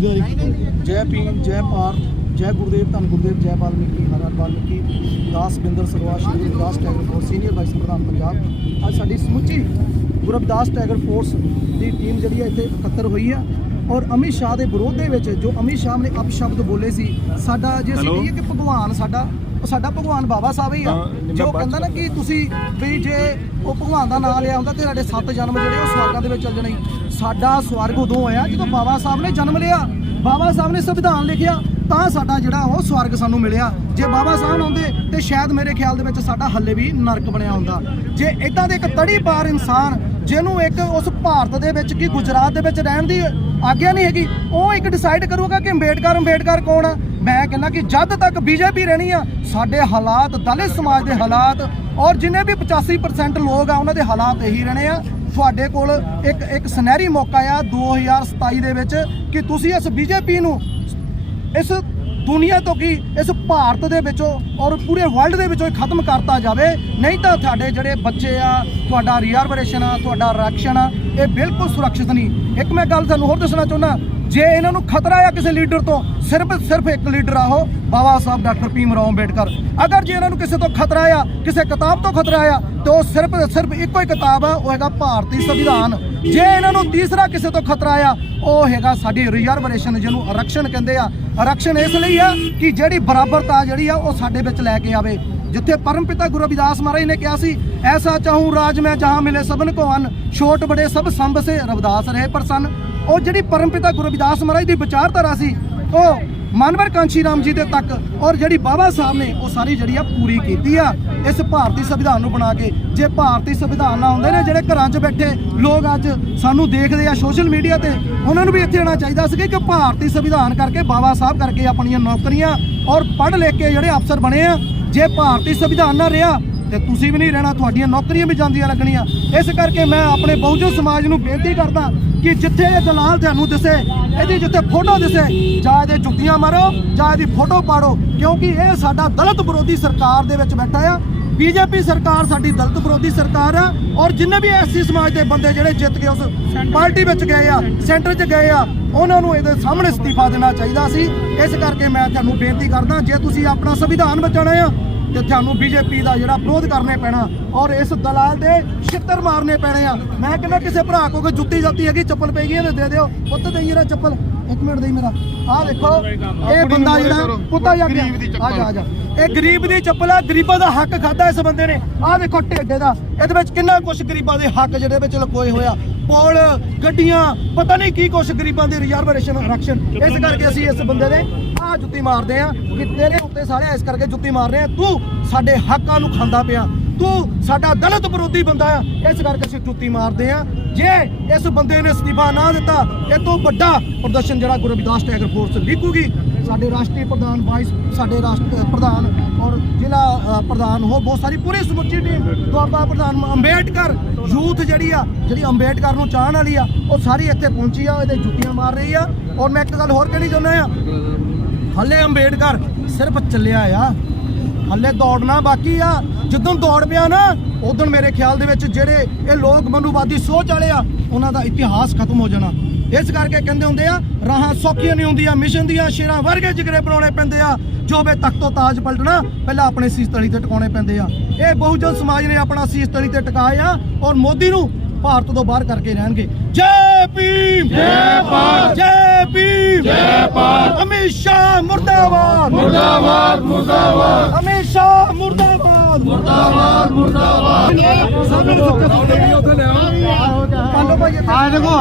ਜੈ ਭੀਮ ਜੈ ਭਾਰਤ ਜੈ ਗੁਰਦੇਵ ਧੰਨ ਗੁਰਦੇਵ ਜੈ ਵਾਲਮੀਕੀ ਹਰ ਹਰ ਵਾਲਮੀਕੀ ਦਾਸ Binder Sarwa Shri Gurdas tiger force senior vice ਪ੍ਰਧਾਨ ਪੰਜਾਬ। ਅੱਜ ਸਾਡੀ ਸਮੁੱਚੀ ਗੁਰਦਾਸ ਟੈਗਰ ਫੋਰਸ ਦੀ ਟੀਮ ਜਿਹੜੀ ਹੈ ਇੱਥੇ ਇਕੱਤਰ ਹੋਈ ਹੈ ਔਰ ਅਮਿਤ ਸ਼ਾਹ ਦੇ ਵਿਰੋਧ ਦੇ ਵਿੱਚ ਜੋ ਅਮਿਤ ਸ਼ਾਹ ਨੇ ਅਪਸ਼ਬਦ ਬੋਲੇ ਸੀ ਸਾਡਾ ਜੇ ਅਸੀਂ? ਕਹੀਏ ਕਿ ਭਗਵਾਨ ਸਾਡਾ ਉਹ ਸਾਡਾ ਭਗਵਾਨ ਬਾਬਾ ਸਾਹਿਬ ਹੀ ਆ। ਜੋ ਕਹਿੰਦਾ ਨਾ ਕਿ ਤੁਸੀਂ ਵੀ ਜੇ ਉਹ ਭਗਵਾਨ ਦਾ ਨਾਮ ਲਿਆ ਹੁੰਦਾ ਤੇ ਸਾਡੇ ਸੱਤ ਜਨਮ ਜਿਹੜੇ ਉਹ ਸਵਰਗਾਂ ਦੇ ਵਿੱਚ ਚੱਲ ਜਾਣੇ। ਸਾਡਾ ਸਵਰਗ ਉਦੋਂ ਹੋਇਆ ਜਦੋਂ ਬਾਬਾ ਸਾਹਿਬ ਨੇ ਜਨਮ ਲਿਆ। ਬਾਬਾ ਸਾਹਿਬ ਨੇ ਸੰਵਿਧਾਨ ਲਿਖਿਆ, ਤਾਂ ਸਾਡਾ ਜਿਹੜਾ ਉਹ ਸਵਰਗ ਸਾਨੂੰ ਮਿਲਿਆ। ਜੇ ਬਾਬਾ ਸਾਹਿਬ ਆਉਂਦੇ, ਤੇ ਸ਼ਾਇਦ ਮੇਰੇ ਖਿਆਲ ਦੇ ਵਿੱਚ ਸਾਡਾ ਹੱਲੇ ਵੀ ਨਰਕ ਬਣਿਆ ਹੁੰਦਾ। ਜੇ ਇਦਾਂ ਦੇ ਇੱਕ ਤੜੀ ਪਾਰ ਇਨਸਾਨ, ਜਿਹਨੂੰ ਇੱਕ ਉਸ ਭਾਰਤ ਦੇ ਵਿੱਚ ਕੀ ਗੁਜਰਾਤ ਦੇ ਵਿੱਚ ਰਹਿਣ ਦੀ ਆਗਿਆ ਨਹੀਂ ਹੈਗੀ, ਉਹ ਇੱਕ ਡਿਸਾਈਡ ਕਰੂਗਾ ਕਿ ਅੰਬੇਡਕਰ ਅੰਬੇਡਕਰ ਕੌਣ ਆ? ਮੈਂ ਕਹਿੰਦਾ ਕਿ ਜਦ ਤੱਕ ਬੀਜੇਪੀ ਰਹਿਣੀ ਆ, ਸਾਡੇ ਹਾਲਾਤ, ਦਲਿਤ ਸਮਾਜ ਦੇ ਹਾਲਾਤ ਔਰ ਜਿੰਨੇ ਵੀ 85% ਲੋਕ ਆ, ਉਹਨਾਂ ਦੇ ਹਾਲਾਤ ਇਹੀ ਰਹਿਣੇ ਆ। ਤੁਹਾਡੇ ਕੋਲ ਇੱਕ ਇੱਕ ਸੁਨਹਿਰੀ ਮੌਕਾ ਆ 2027 ਦੇ ਵਿੱਚ ਕਿ ਤੁਸੀਂ ਇਸ ਬੀਜੇਪੀ ਨੂੰ ਇਸ ਦੁਨੀਆ ਤੋਂ ਕੀ, ਇਸ ਭਾਰਤ ਦੇ ਵਿੱਚੋਂ ਔਰ ਪੂਰੇ ਵਰਲਡ ਦੇ ਵਿੱਚੋਂ ਹੀ ਖਤਮ ਕਰਤਾ ਜਾਵੇ। ਨਹੀਂ ਤਾਂ ਤੁਹਾਡੇ ਜਿਹੜੇ ਬੱਚੇ ਆ, ਤੁਹਾਡਾ ਰਿਜ਼ਰਵੇਸ਼ਨ ਆ, ਤੁਹਾਡਾ ਆਰਕਸ਼ਣ ਆ, ਇਹ ਬਿਲਕੁਲ ਸੁਰੱਖਿਅਤ ਨਹੀਂ। ਇੱਕ ਮੈਂ ਗੱਲ ਤੁਹਾਨੂੰ ਹੋਰ ਦੱਸਣਾ ਚਾਹੁੰਦਾ ਜੇ ਇਹਨਾਂ ਨੂੰ ਖਤਰਾ ਆ ਕਿਸੇ ਲੀਡਰ ਤੋਂ, ਸਿਰਫ ਸਿਰਫ ਇੱਕ ਲੀਡਰ ਆ ਉਹ, ਬਾਬਾ ਸਾਹਿਬ ਡਾਕਟਰ ਭੀਮ ਰਾਓ ਅੰਬੇਡਕਰ। ਅਗਰ ਜੇ ਇਹਨਾਂ ਨੂੰ ਕਿਸੇ ਤੋਂ ਖਤਰਾ ਆ, ਕਿਸੇ ਕਿਤਾਬ ਤੋਂ ਖਤਰਾ ਆ, ਤੇ ਉਹ ਸਿਰਫ ਸਿਰਫ ਇੱਕੋ ਹੀ ਕਿਤਾਬ ਆ, ਉਹ ਹੈਗਾ ਭਾਰਤੀ ਸੰਵਿਧਾਨ। ਜੇ ਇਹਨਾਂ ਨੂੰ ਤੀਸਰਾ ਕਿਸੇ ਤੋਂ ਖਤਰਾ ਆ, ਉਹ ਹੈਗਾ ਸਾਡੀ ਰਿਜ਼ਰਵੇਸ਼ਨ ਜਿਹਨੂੰ ਆਰਕਸ਼ਣ ਕਹਿੰਦੇ ਆ। ਆਰਕਸ਼ਣ ਇਸ ਲਈ ਆ ਕਿ ਜਿਹੜੀ ਬਰਾਬਰਤਾ ਜਿਹੜੀ ਆ, ਉਹ ਸਾਡੇ ਵਿੱਚ ਲੈ ਕੇ ਆਵੇ। ਜਿੱਥੇ ਪਰਮ ਪਿਤਾ ਗੁਰੂ ਰਵਿਦਾਸ ਮਹਾਰਾਜ ਨੇ ਕਿਹਾ ਸੀ, ਐਸਾ ਚਾਹੂੰ ਰਾਜ ਮੈਂ ਜਹਾਂ ਮਿਲੇ ਸਭਨ ਕੋ ਅਨ, ਛੋਟ ਬੜੇ ਸਭ ਸੰਭ ਸੇ ਰਵਿਦਾਸ ਰਹੇ ਪ੍ਰਸੰਨ। ਉਹ ਜਿਹੜੀ ਪਰਮਪਿਤਾ ਗੁਰੂ ਰਵਿਦਾਸ ਮਹਾਰਾਜ ਦੀ ਵਿਚਾਰਧਾਰਾ ਸੀ, ਉਹ ਮਾਨਵਰ ਕਾਂਸ਼ੀ ਰਾਮ ਜੀ ਦੇ ਤੱਕ ਔਰ ਜਿਹੜੀ ਬਾਬਾ ਸਾਹਿਬ ਨੇ ਉਹ ਸਾਰੀ ਜਿਹੜੀ ਆ ਪੂਰੀ ਕੀਤੀ ਆ, ਇਸ ਭਾਰਤੀ ਸੰਵਿਧਾਨ ਨੂੰ ਬਣਾ ਕੇ। ਜੇ ਭਾਰਤੀ ਸੰਵਿਧਾਨ ਨਾ ਹੁੰਦੇ ਨੇ, ਜਿਹੜੇ ਘਰਾਂ 'ਚ ਬੈਠੇ ਲੋਕ ਅੱਜ ਸਾਨੂੰ ਦੇਖਦੇ ਆ ਸੋਸ਼ਲ ਮੀਡੀਆ ਤੇ, ਉਹਨਾਂ ਨੂੰ ਵੀ ਇੱਥੇ ਆਉਣਾ ਚਾਹੀਦਾ ਸੀ ਕਿ ਭਾਰਤੀ ਸੰਵਿਧਾਨ ਕਰਕੇ ਬਾਬਾ ਸਾਹਿਬ ਕਰਕੇ ਆਪਣੀਆਂ ਨੌਕਰੀਆਂ ਔਰ ਪੜ੍ਹ ਲਿਖ ਕੇ ਜਿਹੜੇ ਅਫਸਰ ਬਣੇ ਆ, ਜੇ ਭਾਰਤੀ ਸੰਵਿਧਾਨ ਨਾ ਰਿਹਾ, ਤੇ ਤੁਸੀਂ ਵੀ ਨਹੀਂ ਰਹਿਣਾ, ਤੁਹਾਡੀਆਂ ਨੌਕਰੀਆਂ ਵੀ ਜਾਂਦੀਆਂ ਲੱਗਣੀਆਂ। ਇਸ ਕਰਕੇ ਮੈਂ ਆਪਣੇ ਬਹੁਜਨ ਸਮਾਜ ਨੂੰ ਬੇਨਤੀ ਕਰਦਾ ਕਿ ਜਿੱਥੇ ਇਹ ਦਲਾਲ ਤੁਹਾਨੂੰ ਦਿਸੇ, ਇਹਦੀ ਜਿੱਥੇ ਫੋਟੋ ਦਿਸੇ, ਜਾਂ ਇਹਦੇ ਜੁੱਤੀਆਂ ਮਾਰੋ, ਜਾਂ ਇਹਦੀ ਫੋਟੋ ਪਾੜੋ, ਕਿਉਂਕਿ ਇਹ ਸਾਡਾ ਦਲਿਤ ਵਿਰੋਧੀ ਸਰਕਾਰ ਦੇ ਵਿੱਚ ਬੈਠਾ ਆ। ਬੀਜੇਪੀ ਸਰਕਾਰ ਸਾਡੀ ਦਲਿਤ ਵਿਰੋਧੀ ਸਰਕਾਰ ਆ, ਔਰ ਜਿੰਨੇ ਵੀ ਐਸਸੀ ਸਮਾਜ ਦੇ ਬੰਦੇ ਜਿਹੜੇ ਜਿੱਤ ਕੇ ਉਸ ਪਾਰਟੀ ਵਿੱਚ ਗਏ ਆ, ਸੈਂਟਰ 'ਚ ਗਏ ਆ, ਉਹਨਾਂ ਨੂੰ ਇਹਦੇ ਸਾਹਮਣੇ ਅਸਤੀਫਾ ਦੇਣਾ ਚਾਹੀਦਾ ਸੀ। ਇਸ ਕਰਕੇ ਮੈਂ ਤੁਹਾਨੂੰ ਬੇਨਤੀ ਕਰਦਾ, ਜੇ ਤੁਸੀਂ ਆਪਣਾ ਸੰਵਿਧਾਨ ਬਚਾਉਣਾ ਆ ਤੇ ਤੁਹਾਨੂੰ ਬੀਜੇਪੀ ਦਾ ਜਿਹੜਾ ਵਿਰੋਧ ਕਰਨੇ ਪੈਣਾ ਔਰ ਇਸ ਦਲਾਲ ਦੇ ਛਿੱਤਰ ਮਾਰਨੇ ਪੈਣੇ ਆ। ਮੈਂ ਕਹਿੰਦਾ ਕਿਸੇ ਭਰਾ ਕੋ ਕੋਈ ਜੁੱਤੀ ਜਾਤੀ ਹੈਗੀ ਚੱਪਲ ਪਈ ਗਈ ਤੇ ਦੇ ਦਿਓ। ਪੁੱਤ ਦੇਈ ਮੇਰਾ ਚੱਪਲ ਇੱਕ ਮਿੰਟ ਦੇਈ ਮੇਰਾ। ਆਹ ਦੇਖੋ ਇਹ ਬੰਦਾ ਜਿਹੜਾ ਪੁੱਤਾ ਜਾ ਕੇ ਆ ਜਾ ਆ ਜਾ। ਇਹ ਗਰੀਬ ਦੀ ਚੱਪਲ ਆ ਗਰੀਬਾਂ ਦਾ ਹੱਕ ਖਾਦਾ ਇਸ ਬੰਦੇ ਨੇ। ਆਹ ਦੇਖੋ ਢੇਡੇ ਦਾ ਇਹਦੇ ਵਿੱਚ ਕਿੰਨਾ ਕੁਝ ਗਰੀਬਾਂ ਦੇ ਹੱਕ ਜਿਹੜੇ ਵਿੱਚ ਲਕੋਏ ਹੋਇਆ ਪੁਲ ਗੱਡੀਆਂ ਪਤਾ ਨਹੀਂ ਕੀ ਕੁਝ ਗਰੀਬਾਂ ਦੀ ਰਿਜ਼ਰਵੇਸ਼ਨ ਆਰਕਸ਼ਣ ਇਸ ਕਰਕੇ ਅਸੀਂ ਇਸ ਬੰਦੇ ਦੇ ਆ ਜੁੱਤੀ ਮਾਰਦੇ ਆ ਕਿ ਤੇਰੇ ਉੱਤੇ ਸਾਰੇ ਇਸ ਕਰਕੇ ਜੁੱਤੀ ਮਾਰ ਰਹੇ। ਆ ਤੂੰ ਸਾਡੇ ਹੱਕਾਂ ਨੂੰ ਖਾਂਦਾ ਪਿਆ। ਤੂੰ ਸਾਡਾ ਦਲਿਤ ਵਿਰੋਧੀ ਬੰਦਾ ਆ। ਇਸ ਕਰਕੇ ਅਸੀਂ ਜੁੱਤੀ ਮਾਰਦੇ ਆ। ਜੇ ਇਸ ਬੰਦੇ ਨੇ ਅਸਤੀਫਾ ਨਾ ਦਿੱਤਾ ਇਹ ਤੋਂ ਵੱਡਾ ਪ੍ਰਦਰਸ਼ਨ ਜਿਹੜਾ ਗੁਰੂ ਰਵਿਦਾਸ ਟੈਗਰ ਫੋਰਸ ਲਿਖੂਗੀ ਸਾਡੇ ਰਾਸ਼ਟਰੀ ਪ੍ਰਧਾਨ ਵਾਈਸ, ਸਾਡੇ ਰਾਸ਼ਟਰ ਪ੍ਰਧਾਨ ਔਰ ਜ਼ਿਲ੍ਹਾ ਪ੍ਰਧਾਨ ਹੋ, ਬਹੁਤ ਸਾਰੀ ਪੂਰੀ ਸਮੁੱਚੀ ਟੀਮ ਦੁਆਬਾ ਪ੍ਰਧਾਨ ਅੰਬੇਡਕਰ, ਯੂਥ ਜਿਹੜੀ ਆ, ਜਿਹੜੀ ਅੰਬੇਡਕਰ ਨੂੰ ਚਾਹਣ ਵਾਲੀ ਆ, ਉਹ ਸਾਰੀ ਇੱਥੇ ਪਹੁੰਚੀ ਆ, ਇਹਦੇ ਜੁੱਤੀਆਂ ਮਾਰ ਰਹੀ ਆ। ਔਰ ਮੈਂ ਇੱਕ ਗੱਲ ਹੋਰ ਕਹਿਣੀ ਚਾਹੁੰਦਾ ਆ, ਹੱਲੇ ਅੰਬੇਡਕਰ ਸਿਰਫ ਚੱਲਿਆ ਆ। ਹੱਲੇ ਦੌੜਨਾ ਬਾਕੀ ਆ। ਜਦੋਂ ਦੌੜ ਪਿਆ ਨਾ ਉਦੋਂ ਮੇਰੇ ਖਿਆਲ ਦੇ ਵਿੱਚ ਜਿਹੜੇ ਇਹ ਲੋਕ ਮਨੂਵਾਦੀ ਸੋਚ ਵਾਲੇ ਆ ਉਹਨਾਂ ਦਾ ਇਤਿਹਾਸ ਖਤਮ ਹੋ ਜਾਣਾ। ਇਸ ਕਰਕੇ ਕਹਿੰਦੇ ਹੁੰਦੇ ਆ ਰਾਹਾਂ ਸੌਖੀਆਂ ਨਹੀਂ ਹੁੰਦੀਆਂ ਮਿਸ਼ਨ ਦੀਆਂ ਸ਼ੇਰਾਂ ਵਰਗੇ ਜਿਗਰੇ ਬਣਾਉਣੇ ਪੈਂਦੇ ਆ ਜੋ ਵੇ ਤਖਤ ਤੋਂ ਤਾਜ ਪਲਟਣਾ ਪਹਿਲਾਂ ਆਪਣੇ ਸੀਸ ਤਲੀ ਤੇ ਟਿਕਾਉਣੇ ਪੈਂਦੇ ਆ। ਇਹ ਬਹੁਜਨ ਸਮਾਜ ਨੇ ਆਪਣਾ ਸੀਸ ਤਲੀ ਤੇ ਟਿਕਾਇਆ ਔਰ ਮੋਦੀ ਨੂੰ ਭਾਰਤ ਤੋਂ ਬਾਹਰ ਕਰਕੇ ਰਹਿਣਗੇ। ਜੈ ਭੀਮ! ਜੈ ਭਾਰਤ! ਜੈ ਭੀਮ! ਜੈ ਭਾਰਤ! ਅਮਿਤ ਸ਼ਾਹ! ਮੁਰਦਾਬਾਦ। ਮੁਰਦਾਬਾਦ ਮੁਰਦਾਬਾਦ। ਸ਼ਾਹ ਮੁਰਦਾਬਾਦ। ਮੁਰਦਾਬਾਦ ਮੁਰਦਾਬਾਦ। ਸਭ ਨੂੰ ਸੁੱਕੇ ਸੁੱਕੇ ਉੱਥੇ ਲੈ ਆਓ ਭਾਈ ਆ ਦੇਖੋ।